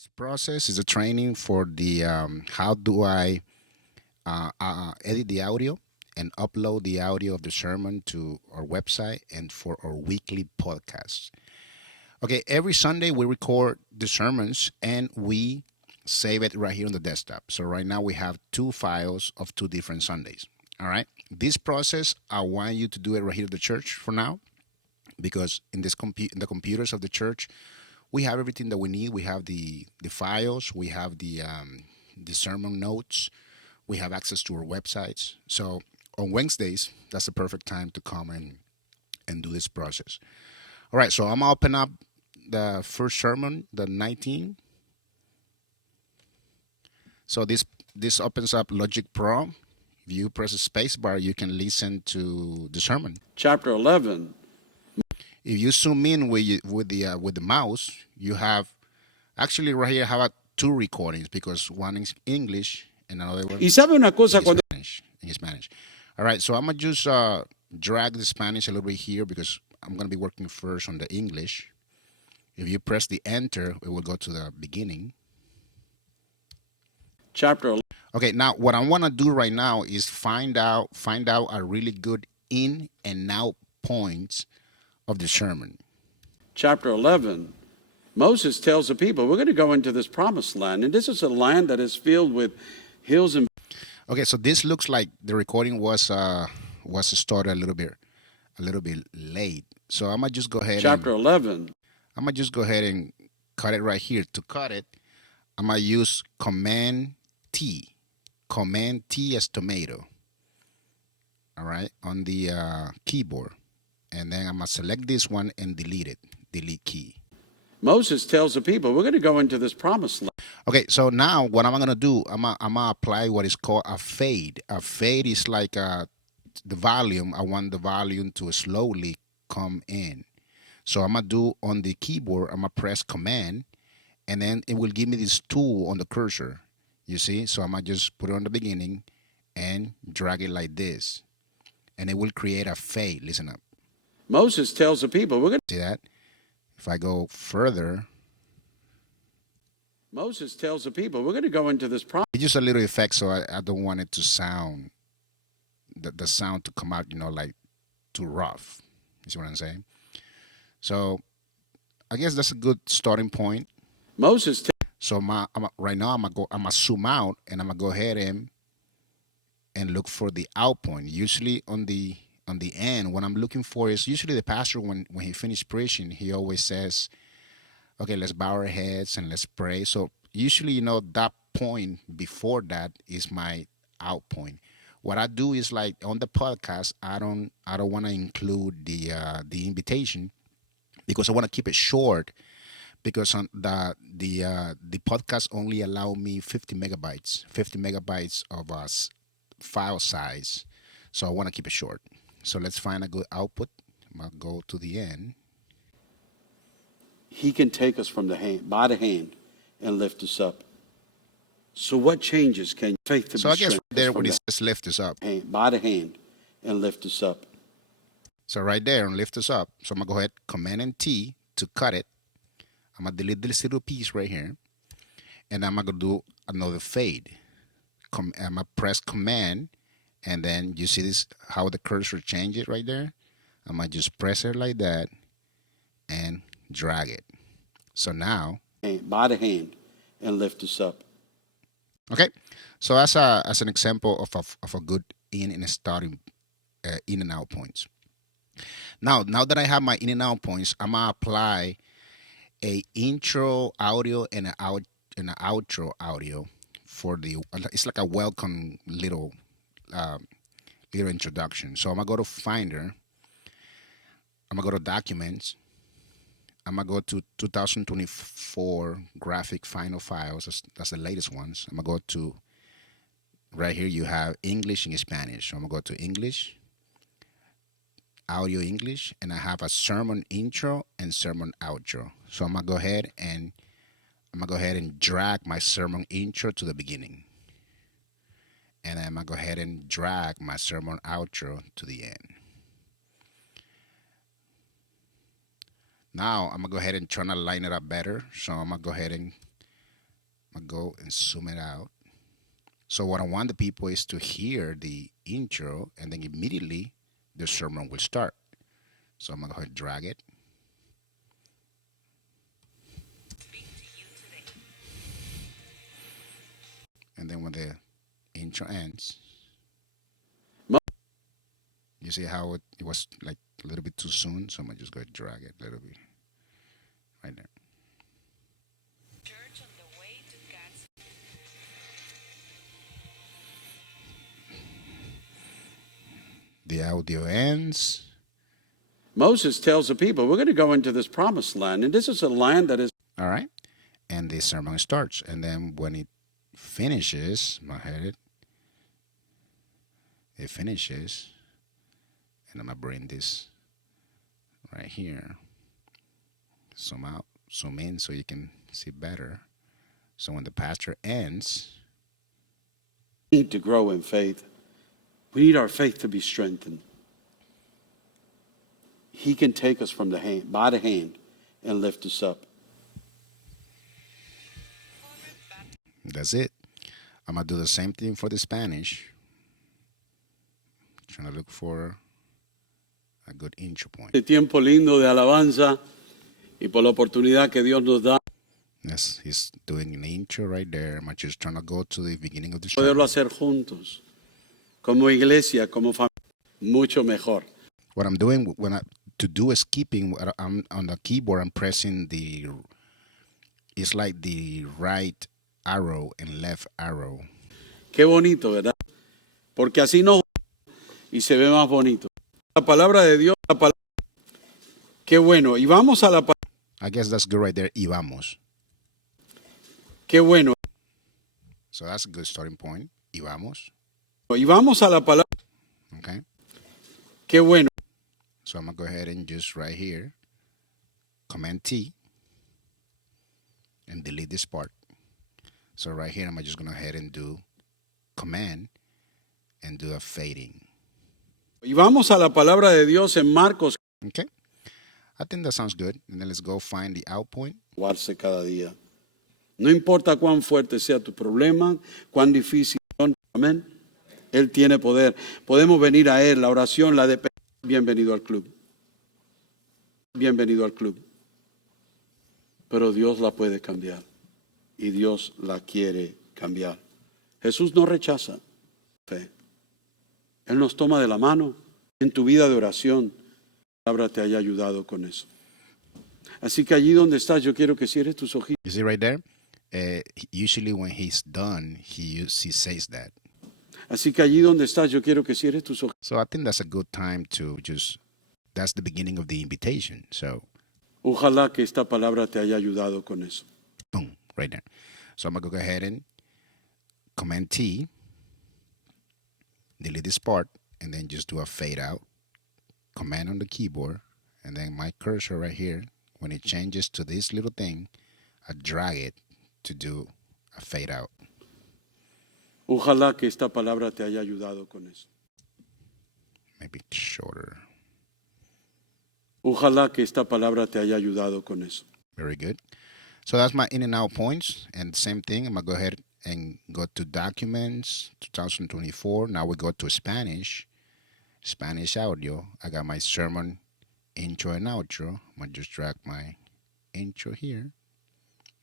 This process is a training for the how do I edit the audio and upload the audio of the sermon to our website and for our weekly podcast. Okay, every Sunday we record the sermons and we save it right here on the desktop. So right now we have two files of two different Sundays. All right. This process, I want you to do it right here at the church for now because in the computers of the church, we have everything that we need. We have the files, we have the sermon notes, we have access to our websites. So on Wednesdays, that's the perfect time to come and do this process. All right, so I'm gonna open up the first sermon, the 19. So this opens up Logic Pro. If you press the space bar, you can listen to the sermon. Chapter 11. If you zoom in with the mouse, you have actually right here have two recordings because one is English and another one Y sabe una cosa, in cuando Spanish. In Spanish. All right, so I'm gonna just drag the Spanish a little bit here because I'm gonna be working first on the English. If you press the enter, it will go to the beginning. chapter 11. Okay, now what I want to do right now is find out a really good in and out points of the sermon. Chapter 11. Moses tells the people, we're going to go into this promised land, and this is a land that is filled with hills and Okay, so this looks like the recording was started a little bit late. So I'm gonna just go ahead chapter and 11. I'm gonna just go ahead and cut it right here. To cut it, I'm gonna use Command T. Command T as tomato. All right, on the keyboard, and then I'm gonna select this one and delete it. Delete key. Moses tells the people, we're going to go into this promised land. Okay, so now what I'm gonna do, I'm gonna apply what is called a fade. A fade is like the volume. I want the volume to slowly come in. So I'm gonna do on the keyboard, I'm gonna press Command, and then it will give me this tool on the cursor. You see? So I'm gonna just put it on the beginning and drag it like this, and it will create a fade. Listen up. Moses tells the people, we're going See that? If I go further, Moses tells the people, we're going to go into this promised it's just a little effect, so I don't want it to sound the sound to come out, like too rough. You see what I'm saying? So I guess that's a good starting point. Moses So right now I'm gonna zoom out and I'm gonna go ahead and look for the out point. Usually on the end, what I'm looking for is usually the pastor when he finished preaching, he always says, "Okay, let's bow our heads and let's pray." So usually, that point before that is my out point. What I do is like on the podcast, I don't want to include the invitation because I want to keep it short because on the podcast only allow me 50 megabytes of file size, so I want to keep it short. So let's find a good output. I'm gonna go to the end. he can take us from the hand, by the hand, and lift us up. So what changes can faith to So be I guess right strengthened there from when it the says lift us up. hand, by the hand, and lift us up? So right there on lift us up. So I'm gonna go ahead Command and T to cut it. I'm gonna delete this little piece right here, and I'm gonna do another fade. I'm gonna press Command, and then you see this how the cursor changes right there. I'm gonna just press it like that and drag it. So now, By the hand, and lift us up. okay. So as an example of a good in and starting in and out points. Now that I have my in and out points, I'm gonna apply a intro audio and an outro audio for the. It's like a welcome um, little introduction. So I'm gonna go to Finder. I'm gonna go to Documents. I'm gonna go to 2024 graphic final files. That's the latest ones. I'm gonna go to right here. You have English and Spanish. So I'm gonna go to English, audio English, and I have a sermon intro and sermon outro. So I'm gonna go ahead and drag my sermon intro to the beginning, and I'm gonna go ahead and drag my sermon outro to the end. Now I'm gonna go ahead and try to line it up better. So I'm gonna go ahead and I'm gonna go and zoom it out. So what I want the people is to hear the intro, and then immediately the sermon will start. So I'm gonna go ahead and drag it. And then when the intro ends, you see how it was like a little bit too soon. So I'm gonna just go ahead and drag it a little bit right there. The audio ends. Moses tells the people, we're going to go into this promised land, and this is a land that is. All right. And the sermon starts. And then when it finishes, it finishes. And I'm going to bring this right here. Zoom out, zoom in so you can see better. So when the pastor ends, We need to grow in faith. We need our faith to be strengthened. He can take us from the hand, by the hand, and lift us up. that's it. I'm going to do the same thing for the Spanish. Trying to look for a good intro point. Este tiempo lindo de alabanza y por la oportunidad que Dios nos da Yes, he's doing an intro right there. I'm just trying to go to the beginning of the poderlo sermon. hacer juntos, como iglesia, como familia, mucho mejor. What I'm doing to do a skipping, I'm on the keyboard. I'm pressing it's like the right arrow and left arrow. Qué bonito, ¿verdad? Porque así nos y se ve más bonito. La palabra de Dios, qué bueno. Y vamos a la palabra. I guess that's good right there. Y vamos. Qué bueno. So that's a good starting point. Y vamos. Y vamos a la palabra. Okay. Qué bueno. So I'm gonna go ahead and just right here, Command T, and delete this part. So right here, I'm just gonna go ahead and do Command and do a fading. Y vamos a la palabra de Dios en Marcos. Okay. I think that sounds good. And then let's go find the out point. Jugarse cada día. No importa cuán fuerte sea tu problema, cuán difícil son, amén. Él tiene poder. Podemos venir a Él, la oración, la dependencia. Bienvenido al club. Bienvenido al club. Pero Dios la puede cambiar. Y Dios la quiere cambiar. Jesús no rechaza fe. Él nos toma de la mano en tu vida de oración. La palabra te haya ayudado con eso. Así que allí donde estás, yo quiero que cierres tus ojitos. You see right there? Usually when he's done, he says that. Así que allí donde estás, yo quiero que cierres tus ojitos. So I think that's a good time to that's the beginning of the invitation. So, Ojalá que esta palabra te haya ayudado con eso. boom, right there. So I'm going to go ahead and Command T, delete this part, and then just do a fade out. Command on the keyboard, and then my cursor right here, when it changes to this little thing, I drag it to do a fade out. Ojalá que esta palabra te haya ayudado con eso. Maybe shorter. Ojalá que esta palabra te haya ayudado con eso. Very good. So that's my in and out points. And same thing, I'm going to go ahead and go to Documents 2024. Now we go to Spanish audio. I got my sermon intro and outro. I'm going to just drag my intro here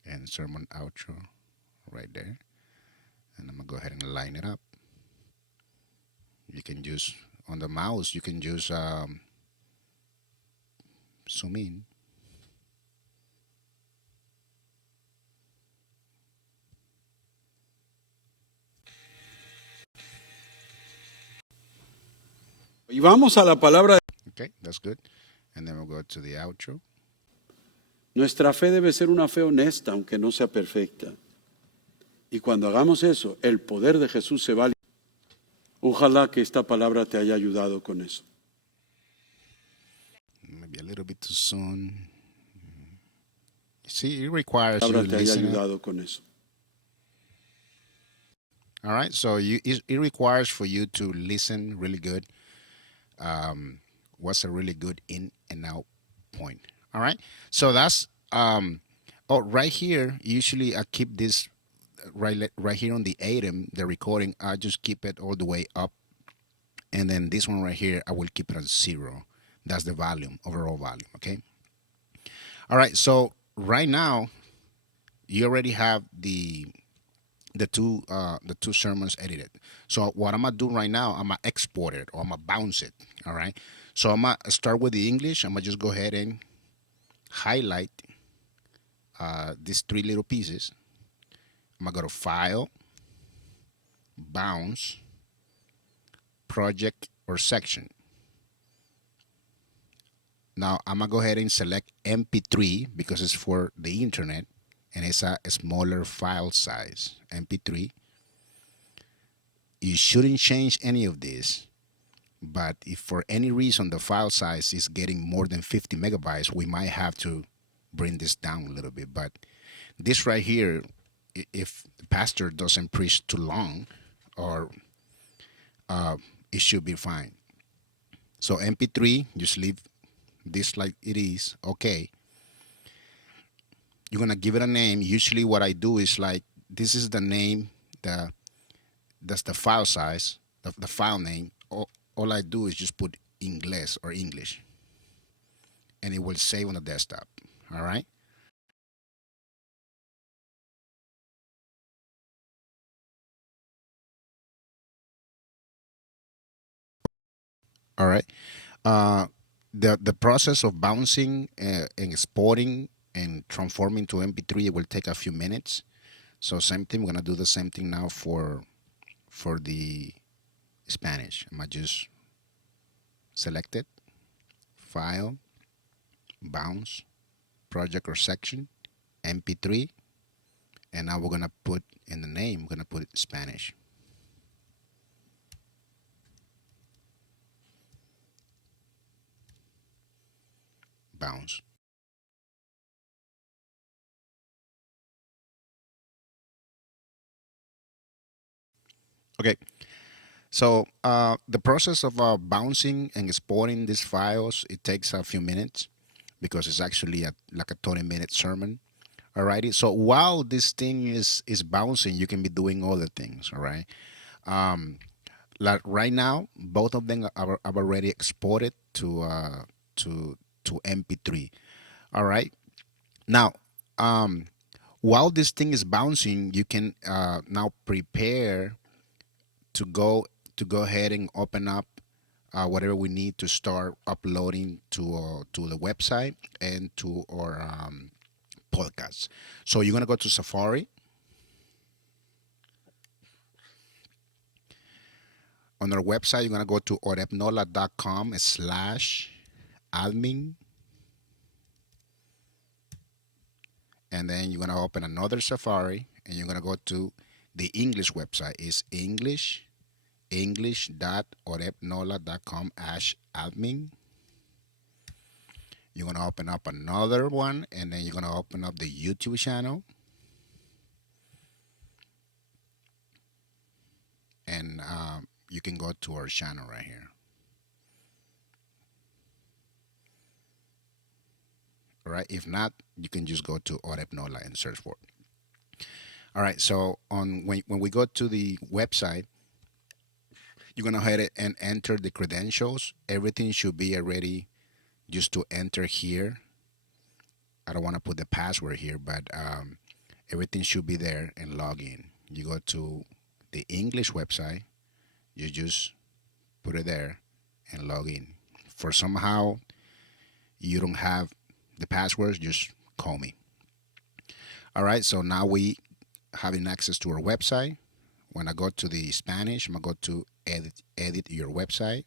and sermon outro right there. And I'm going to go ahead and line it up. You can use, on the mouse, you can use zoom in. Y vamos a la palabra. Okay, that's good. And then we'll go to the outro. Nuestra fe debe ser una fe honesta, aunque no sea perfecta. Y cuando hagamos eso, el poder de Jesús se va a... Ojalá que esta palabra te haya ayudado con eso. Maybe a little bit too soon. See, it requires La you palabra te haya listening. ayudado con eso. All right, so it requires for you to listen really good. What's a really good in and out point? All right, so that's right here. Usually, I keep this right here on the ATEM, the recording, I just keep it all the way up, and then this one right here, I will keep it at 0. That's the volume, overall volume. Okay. All right. So right now, you already have the two sermons edited. So what I'm gonna do right now, I'm gonna export it or I'm gonna bounce it. All right. So I'm gonna start with the English. I'm gonna just go ahead and highlight these three little pieces. I'm gonna go to File, Bounce, Project or Section. Now I'm gonna go ahead and select MP3 because it's for the internet and it's a smaller file size. MP3. You shouldn't change any of this, but if for any reason the file size is getting more than 50 megabytes, we might have to bring this down a little bit. But this right here, if the pastor doesn't preach too long, or it should be fine. So MP3, just leave this like it is. Okay. You're gonna give it a name. Usually, what I do is like this is the name, that's the file size, the file name. All I do is just put Ingles or English, and it will save on the desktop. All right. All right. Uh, the process of bouncing and exporting and transforming to MP3 will take a few minutes. So same thing. We're gonna do the same thing now for the Spanish. I'm gonna just select it, File, Bounce, Project or Section, MP3, and now we're gonna put in the name. We're gonna put it Spanish. Bounce. Okay. So the process of bouncing and exporting these files, it takes a few minutes because it's actually like a 20-minute sermon. Alrighty. So while this thing is bouncing, you can be doing other things. All right. Like right now, both of them are already exported to to MP3. All right. Now, um, while this thing is bouncing, you can now prepare to go ahead and open up whatever we need to start uploading to the website and to our podcasts. So you're gonna go to Safari. On our website, you're gonna go to orepnola.com/admin, and then you're gonna open another Safari, and you're gonna go to the English website. Is english.orepnola.com/admin. You're gonna open up another one, and then you're gonna open up the YouTube channel, and you can go to our channel right here. All right. If not, you can just go to Orepnola and search for it. All right. So when we go to the website, you're gonna go ahead and enter the credentials. Everything should be already just to enter here. I don't want to put the password here, but everything should be there and log in. You go to the English website, you just put it there and log in. For somehow you don't have the passwords, just call me. All right, so now we having access to our website. When I go to the Spanish, I'm gonna go to edit your website.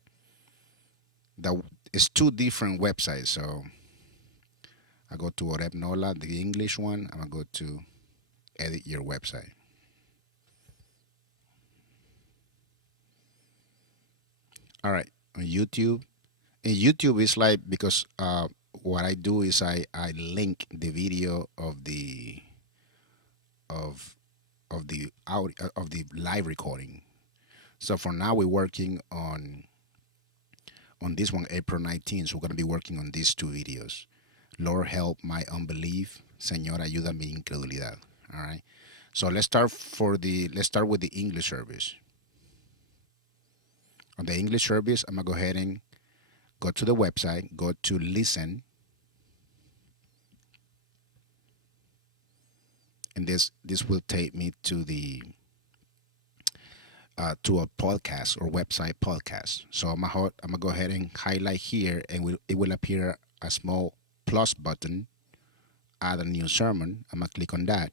That is two different websites. So I go to Orepnola, the English one. I'm gonna go to edit your website. All right, on YouTube. And YouTube is like because what I do is I link the video of of the of the live recording. So for now we're working on this one, April 19th. So we're gonna be working on these two videos. Lord help my unbelief, Señor ayuda mi incredulidad. All right. So let's start with the English service. On the English service, I'm gonna go ahead and go to the website, go to listen, and this will take me to a podcast or website podcast. So I'm gonna go ahead and highlight here, and it will appear a small plus button, add a new sermon. I'm gonna click on that.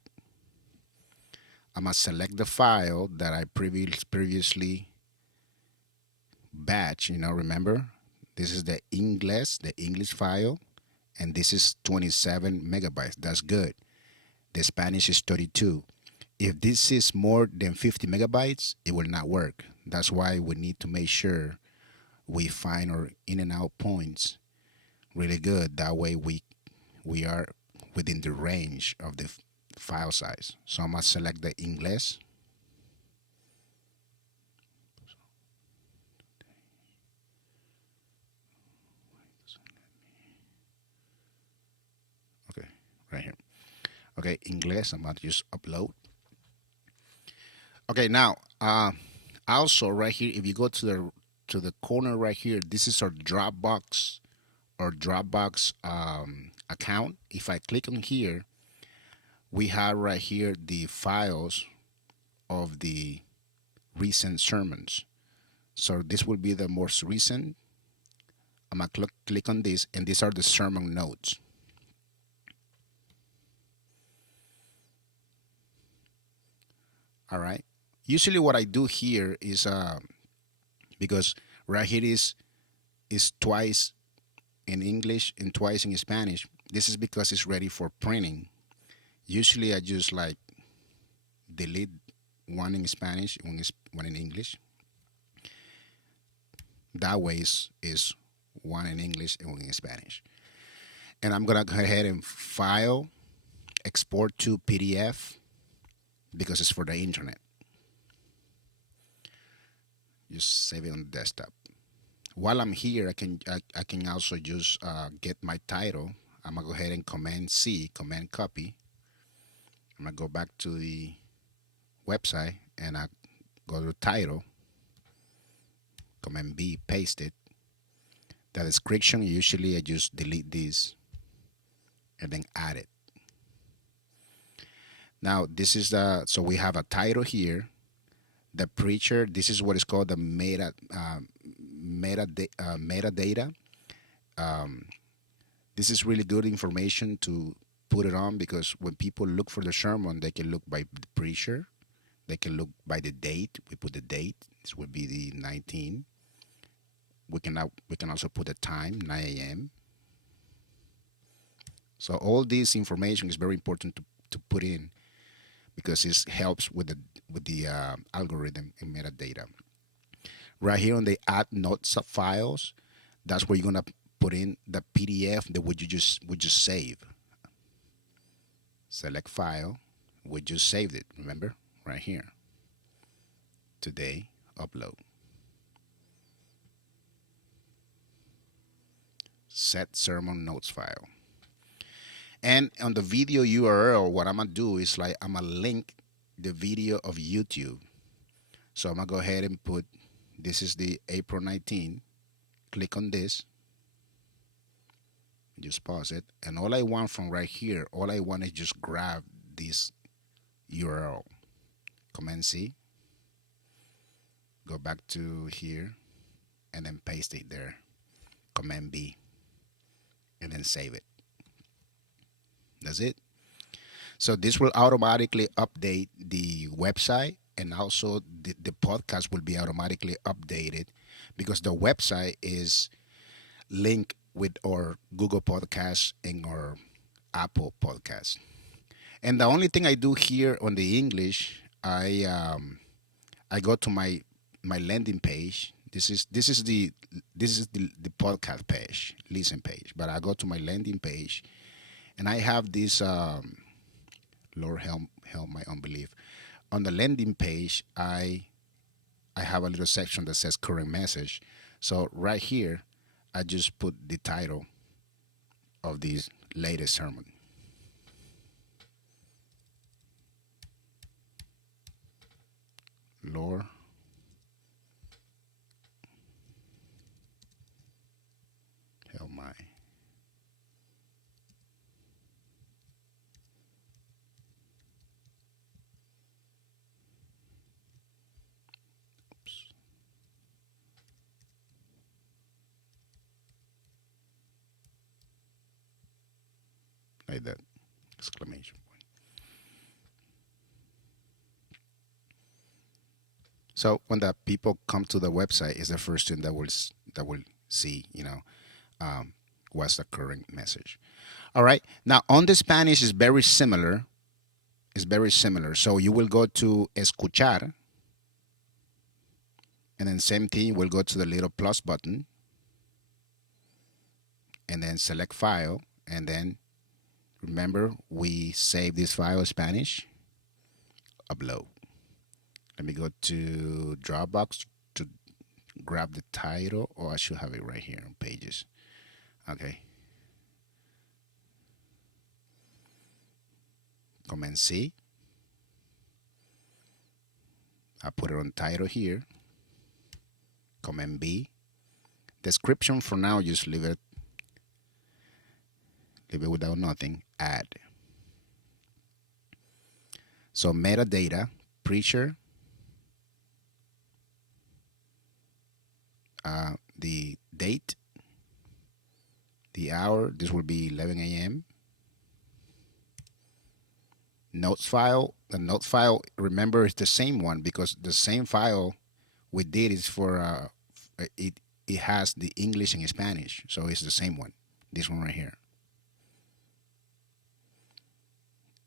I'm gonna select the file that I previously batch. Remember, this is the English file, and this is 27 megabytes. That's good. The Spanish is 32. If this is more than 50 megabytes, it will not work. That's why we need to make sure we find our in and out points really good. That way we are within the range of the file size. So I'm gonna select the English. Okay, right here. Okay, English. I'm gonna just upload. Okay, now also right here, if you go to the corner right here, this is our Dropbox account. If I click on here, we have right here the files of the recent sermons. So this will be the most recent. I'm gonna click on this, and these are the sermon notes. All right. Usually, what I do here is because right here is twice in English and twice in Spanish. This is because it's ready for printing. Usually, I just like delete one in Spanish, one in English. That way is one in English and one in Spanish. And I'm gonna go ahead and file, export to PDF because it's for the internet. Just save it on the desktop. While I'm here, I can also just get my title. I'm gonna go ahead and Command C, Command Copy. I'm gonna go back to the website and I go to title, Command B, paste it. The description, usually I just delete this and then add it. Now this is so we have a title here. The preacher, this is what is called the metadata. Um, this is really good information to put it on because when people look for the sermon, they can look by the preacher, they can look by the date. We put the date. This would be the 19. We can also put the time, 9 a.m. So all this information is very important to put in because it helps with the algorithm and metadata. Right here on the add notes files, that's where you're gonna put in the PDF that would just save. Select file, we just saved it. Remember, right here. Today, upload. Set sermon notes file. And on the video URL, what I'm gonna do is like I'm gonna link the video of YouTube. So I'm gonna go ahead and put this is the April 19. Click on this. Just pause it. And all I want from right here, all I want is just grab this URL. Command C. Go back to here and then paste it there. Command B. And then save it. That's it. So this will automatically update the website and also the podcast will be automatically updated because the website is linked with our Google Podcast and our Apple Podcast. And the only thing I do here on the English, I go to my landing page. This is the podcast page, listen page. But I go to my landing page, and I have this. Lord help my unbelief. On the landing page, I have a little section that says current message. So right here, I just put the title of this latest sermon. Lord, help my. Oops, like that exclamation point. So when the people come to the website, is the first thing that that will see, um, what's the current message. All right. Now on the Spanish is very similar. It's very similar. So you will go to escuchar, and then same thing. We'll go to the little plus button, and then select file, and then remember we save this file Spanish. Upload. Let me go to Dropbox to grab the title, or I should have it right here on Pages. Okay. Command C. I put it on title here. Command B. Description for now, just leave it without nothing. Add. So metadata, preacher, the date, the hour. This will be 11 a.m. Notes file. The note file, remember, is the same one because the same file we did is for it has the English and Spanish, so it's the same one. This one right here.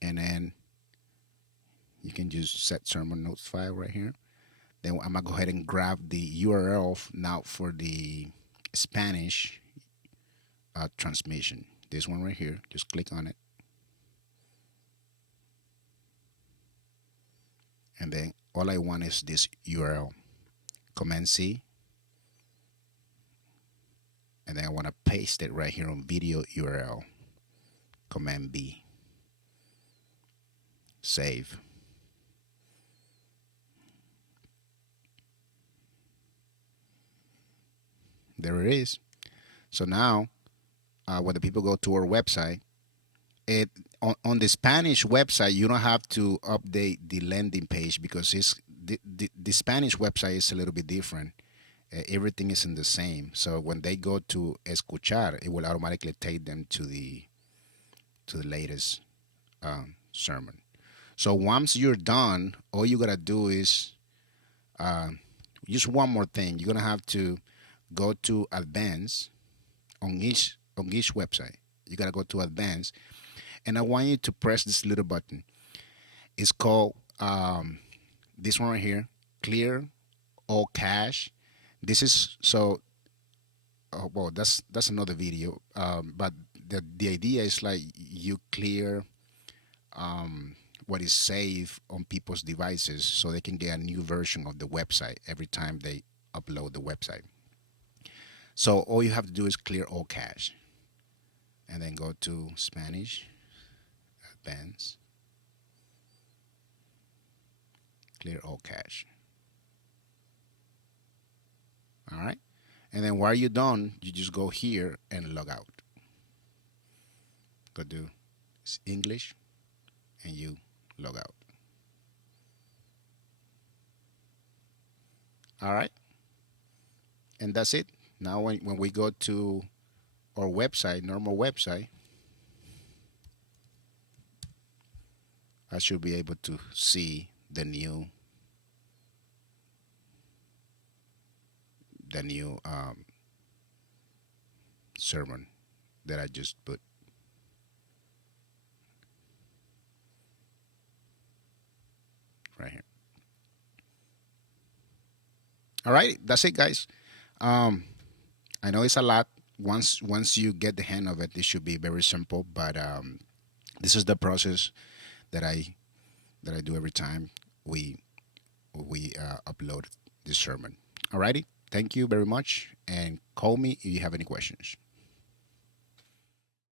And then you can just set sermon notes file right here. Then I'm gonna go ahead and grab the URL now for the Spanish transmission. This one right here. Just click on it. And then all I want is this URL. Command C. And then I want to paste it right here on video URL. Command B. Save. There it is. So now, when the people go to our website, it on the Spanish website, you don't have to update the landing page because the Spanish website is a little bit different. Everything isn't the same. So when they go to escuchar, it will automatically take them to the latest sermon. So once you're done, all you gotta do is just one more thing. You're gonna have to go to advance on each website. You gotta go to advance, and I want you to press this little button. It's called this one right here, clear all cache. This is so. Well, that's another video. But the idea is like you clear what is saved on people's devices so they can get a new version of the website every time they upload the website. So all you have to do is clear all cache, and then go to Spanish, advance, clear all cache. All right. And then while you're done, you just go here and log out. Go do English, and you log out. All right. And that's it. Now when we go to our website, normal website, I should be able to see the new sermon that I just put right here. All right, that's it, guys. I know it's a lot. Once you get the hang of it, it should be very simple. But this is the process that I do every time we upload this sermon. Alrighty, thank you very much, and call me if you have any questions.